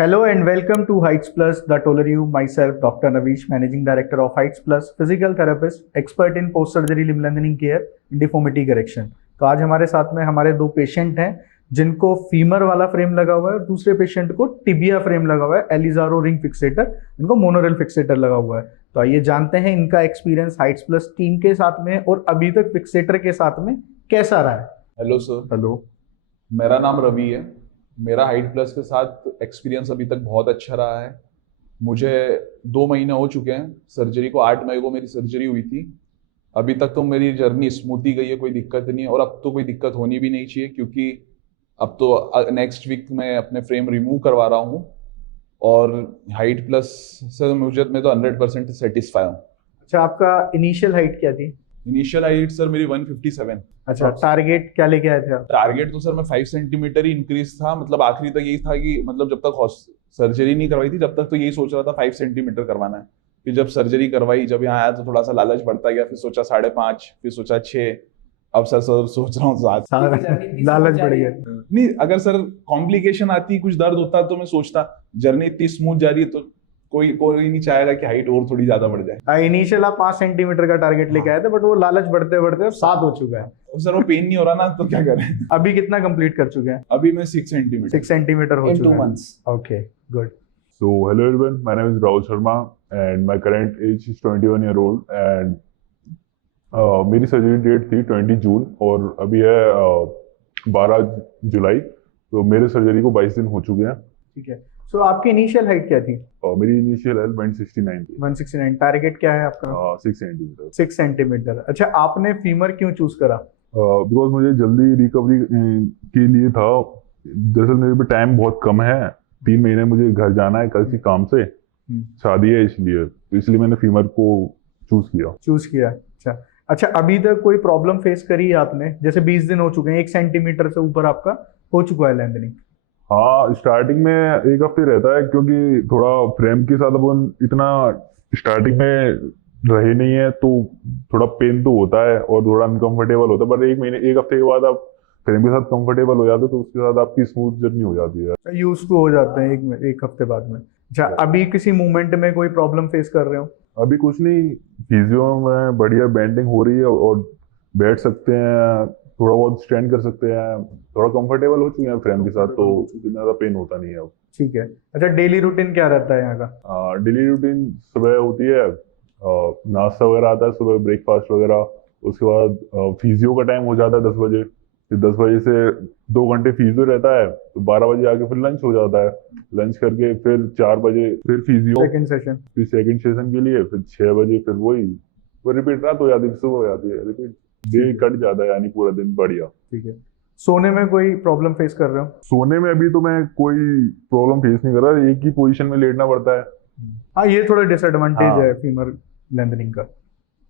Hello and welcome to Heights Plus, the overview. Myself, Dr. Navish, Managing Director of Heights Plus, Physical Therapist, expert in post-surgery limb lengthening care, deformity correction. तो आज हमारे साथ में हमारे दो patient हैं जिनको फीमर वाला फ्रेम लगा हुआ है और दूसरे पेशेंट को टिबिया फ्रेम लगा हुआ है, एलिजारो रिंग फिक्सेटर, इनको मोनोरेल फिक्सेटर लगा हुआ है। तो आइए जानते हैं इनका एक्सपीरियंस हाइट्स प्लस टीम के साथ में और अभी तक फिक्सेटर के साथ में कैसा रहा है। Hello sir. हेलो, मेरा नाम रवि है। मेरा हाइट प्लस के साथ एक्सपीरियंस अभी तक बहुत अच्छा रहा है। मुझे 2 महीने हो चुके हैं सर्जरी को। 8 मई को मेरी सर्जरी हुई थी। अभी तक तो मेरी जर्नी स्मूथ ही गई है, कोई दिक्कत नहीं है और अब तो कोई दिक्कत होनी भी नहीं चाहिए, क्योंकि अब तो नेक्स्ट वीक मैं अपने फ्रेम रिमूव करवा रहा हूँ और हाइट प्लस से मैं तो 100% सेटिस्फाई हूँ। अच्छा, आपका इनिशियल हाइट क्या थी? इनिशियल हाइट सर मेरी 157। अच्छा, टारगेट क्या लेके आए थे आप? टारगेट तो सर मैं 5 सेंटीमीटर ही इंक्रीज था, मतलब आखिरी तक यही था कि मतलब जब तक सर्जरी नहीं करवाई थी जब तक तो यही सोच रहा था 5 सेंटीमीटर करवाना है। फिर जब सर्जरी करवाई, जब यहाँ आया तो थोड़ा सा लालच बढ़ता गया, फिर सोचा 5.5, फिर सोचा 6, अब सर सोच रहा हूँ 7। लालच बढ़ गया। नहीं, अगर सर कॉम्प्लिकेशन आती, कुछ दर्द होता तो मैं सोचता। जर्नी इतनी स्मूथ जा रही है तो कोई नहीं चाहेगा कि हाइट और थोड़ी ज्यादा बढ़ जाए। इनिशियल आप 5 सेंटीमीटर का टारगेट लेके आए थे, बट वो लालच बढ़ते बढ़ते 7 हो चुका है। सर वो पेन नहीं हो रहा ना, तो क्या करें। अभी कितना कंप्लीट कर चुके हैं? अभी मैं 6 सेंटीमीटर 6 सेंटीमीटर हो in चुका 2 है। months. Okay, good. So hello everyone, my name is Rahul Sharma and my current age is 21 year old and मेरी सर्जरी डेट थी 20 जून और अभी है 12 जुलाई। तो मेरे सर्जरी को 22 दिन हो चुके हैं। ठीक है। सो आपकी इनिशियल हाइट क्या थी? और मेरी इनिशियल हाइट 169 थी। 169। टारगेट क्या है आपका? 6 सेंटीमीटर। 6 सेंटीमीटर। अच्छा, आपने फीमर क्यों चूज करा? बिकॉज मुझे जल्दी रिकवरी के लिए था। दरअसल मेरे पे टाइम बहुत कम है, 3 महीने मुझे घर जाना है कल से काम से, शादी है इसलिए मैंने फीमर को चूज किया। अच्छा, अभी तक कोई प्रॉब्लम फेस करी है आपने? जैसे 20 दिन हो चुके हैं, 1 सेंटीमीटर से ऊपर आपका हो चुका है लेंथनिंग। हाँ, स्टार्टिंग में 1 हफ्ते रहता है क्योंकि थोड़ा फ्रेम के साथ अपन इतना स्टार्टिंग में रहे नहीं है तो थोड़ा पेन तो होता है और थोड़ा अनकंफर्टेबल होता है, पर 1 हफ्ते के बाद आप फ्रेम के साथ कंफर्टेबल हो जाते हो तो उसके साथ आपकी स्मूथ जर्नी हो जाती है। यूज टू हो जाते हैं एक हफ्ते बाद में। अच्छा, अभी किसी मूवमेंट में कोई प्रॉब्लम फेस कर रहे हो? अभी कुछ नहीं, फिजियो में बढ़िया बेंडिंग हो रही है और बैठ सकते हैं, थोड़ा बहुत स्टैंड कर सकते हैं, थोड़ा कंफर्टेबल हो चुके हैं फ्रेम के साथ तो इतना ज़्यादा पेन होता नहीं है अब। ठीक है। अच्छा, डेली रूटीन क्या रहता है यहाँ का? डेली रूटीन सुबह होती है, नाश्ता वगैरह आता है, सुबह ब्रेकफास्ट वगैरह। उसके बाद फिजियो का टाइम हो जाता है 10 बजे। फिर 10 बजे से 2 घंटे फिजियो रहता है, तो 12 बजे आके फिर लंच हो जाता है। लंच करके फिर 4 बजे फिर फिजियो, सेकंड सेशन, फिर सेकंड सेशन के लिए फिर 6 बजे फिर वही वो रिपीट। रात हो जाती है, सुबह हो जाती है, रिपीट। डे कट जाता है, यानी पूरा दिन बढ़िया। ठीक है। सोने में कोई प्रॉब्लम फेस कर रहे हो? सोने में अभी तो मैं कोई प्रॉब्लम फेस नहीं कर रहा, एक ही पोजीशन में लेटना पड़ता है। हाँ, ये थोड़ा डिसएडवांटेज हाँ। है फीमर लेंथनिंग का।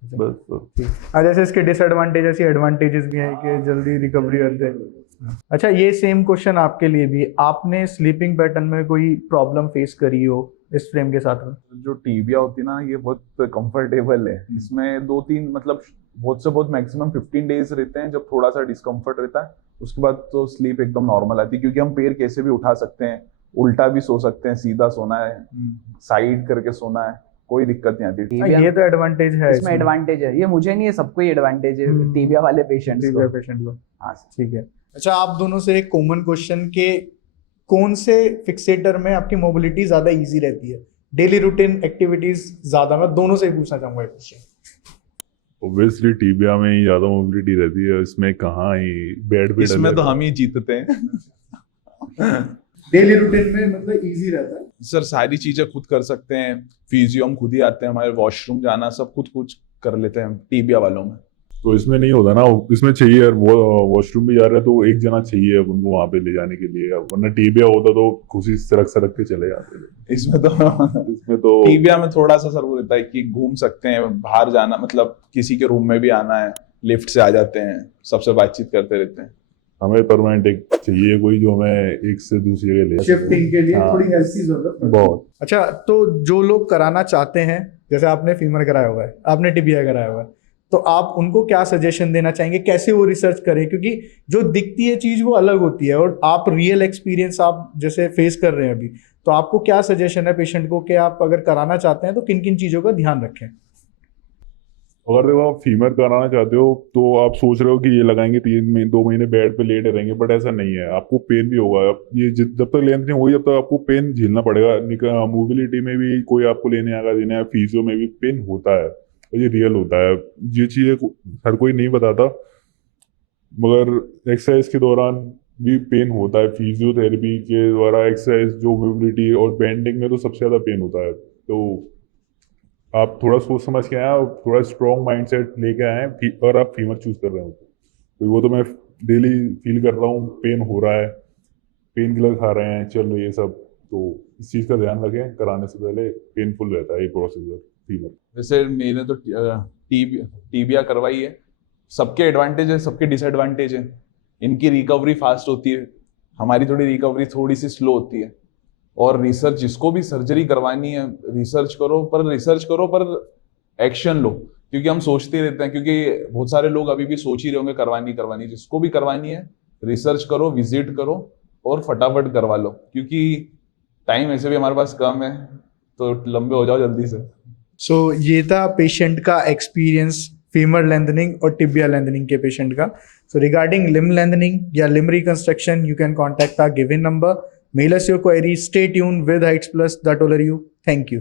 बस। जैसे इसके डिसएडवांटेज ऐसी एडवांटेजेस भी हैं कि जल्दी रिकवरी होते हैं। अच्छा, ये सेम क्वेश्चन आपके लिए भी, आपने स्लीपिंग पैटर्न में कोई प्रॉब्लम फेस करी हो इस फ्रेम के साथ में? जो टिबिया होती है ना, ये बहुत कंफर्टेबल है। इसमें 2-3 मतलब बहुत से बहुत मैक्सिमम 15 डेज रहते हैं जब थोड़ा सा डिस्कम्फर्ट रहता है। उसके बाद तो स्लीप एकदम नॉर्मल आती है, क्योंकि हम पैर कैसे भी उठा सकते हैं, उल्टा भी सो सकते हैं, सीधा सोना है, साइड करके सोना है, कोई दिक्कत नहीं आती। ये तो एडवांटेज है इसमें एडवांटेज है, ये मुझे नहीं है, सबको ही एडवांटेज है टीबिया वाले पेशेंट्स को। हाँ, ठीक है। अच्छा, आप दोनों से एक कॉमन क्वेश्चन के कौन से फिक्सेटर में आपकी मोबिलिटी ज्यादा इजी रहती है? डेली रूटीन एक्टिविटीज ज्यादा, मैं दोनों से ही पूछना चाहूंगा एक क्वेश्चन। ऑब्वियसली टिबिया में ही ज्यादा मोबिलिटी रहती है, इसमें कहाँ ही बेड पे इसमें तो हम ही जीतते हैं। डेली रूटीन में मतलब इजी रहता है सर, सारी चीजें खुद कर सकते हैं, फिजियो हम खुद ही आते हैं, हमारे वॉशरूम जाना सब खुद कर लेते हैं टिबिया वालों में। तो इसमें नहीं होता ना, इसमें चाहिए यार, वो वॉशरूम भी जा रहे हैं तो एक जना चाहिए उनको वहां पे ले जाने के लिए, वरना टिबिया होता तो खुशी सरक के चले जाते। इसमें तो टिबिया में थोड़ा सा सर वो रहता है कि घूम सकते हैं, बाहर जाना मतलब किसी के रूम में भी आना है, लिफ्ट से आ जाते हैं, सबसे बातचीत करते रहते हैं। हमें परमानेंट एक चाहिए कोई जो हमें एक से दूसरी जगह ले शिफ्टिंग के लिए। हाँ, थोड़ी हेल्प की जरूरत है बहुत। अच्छा, तो जो लोग कराना चाहते हैं, जैसे आपने फीमर कराया हुआ है, आपने टिबिया कराया हुआ है, तो आप उनको क्या सजेशन देना चाहेंगे, कैसे वो रिसर्च करें? क्योंकि जो दिखती है चीज वो अलग होती है और आप रियल एक्सपीरियंस आप जैसे फेस कर रहे हैं अभी, तो आपको क्या सजेशन है पेशेंट को कि आप अगर कराना चाहते हैं तो किन किन चीज़ों का ध्यान रखें? अगर देखो आप फीमर कराना चाहते हो तो आप सोच रहे हो कि ये लगाएंगे 2 महीने बेड पे लेटे रहेंगे, बट ऐसा नहीं है। आपको पेन भी होगा। ये जब तक लेंथ नहीं होगी जब तक आपको पेन झेलना पड़ेगा। मोबिलिटी में भी कोई आपको लेने आएगा देने, फिजियो में भी पेन होता है, ये रियल होता है। ये चीज़ें हर कोई नहीं बताता, मगर एक्सरसाइज के दौरान भी पेन होता है। फिजियोथेरेपी के द्वारा एक्सरसाइज जो मोबिलिटी और बेंडिंग में तो सबसे ज़्यादा पेन होता है। तो आप थोड़ा सोच समझ के आए, थोड़ा स्ट्रॉन्ग माइंडसेट लेके आए और आप फीमर चूज कर रहे हो तो वो तो मैं डेली फील कर रहा हूँ, पेन हो रहा है, पेन किलर खा रहे हैं, चल ये सब। तो इस चीज़ का ध्यान रखें, कराने से पहले पेनफुल रहता है ये प्रोसीजर फीमर। वैसे मैंने तो टीबिया करवाई है। सबके एडवांटेज है, सबके डिसएडवांटेज है। इनकी रिकवरी फास्ट होती है, हमारी रिकवरी थोड़ी सी स्लो होती है। और रिसर्च, जिसको भी सर्जरी करवानी है रिसर्च करो पर एक्शन लो, क्योंकि हम सोचते रहते हैं, क्योंकि बहुत सारे लोग अभी भी सोच ही रहे होंगे करवानी। जिसको भी करवानी है रिसर्च करो, विजिट करो और फटाफट करवा लो, क्योंकि टाइम ऐसे भी हमारे पास कम है, तो लंबे हो जाओ जल्दी से। सो ये था पेशेंट का एक्सपीरियंस फीमर लेंथनिंग और टिबिया लेंथनिंग के पेशेंट का। सो रिगार्डिंग लिम्ब लेंथनिंग या limb reconstruction, you can contact our given number, mail us your queries. Stay tuned with Heights Plus, the Toleriu. Thank you.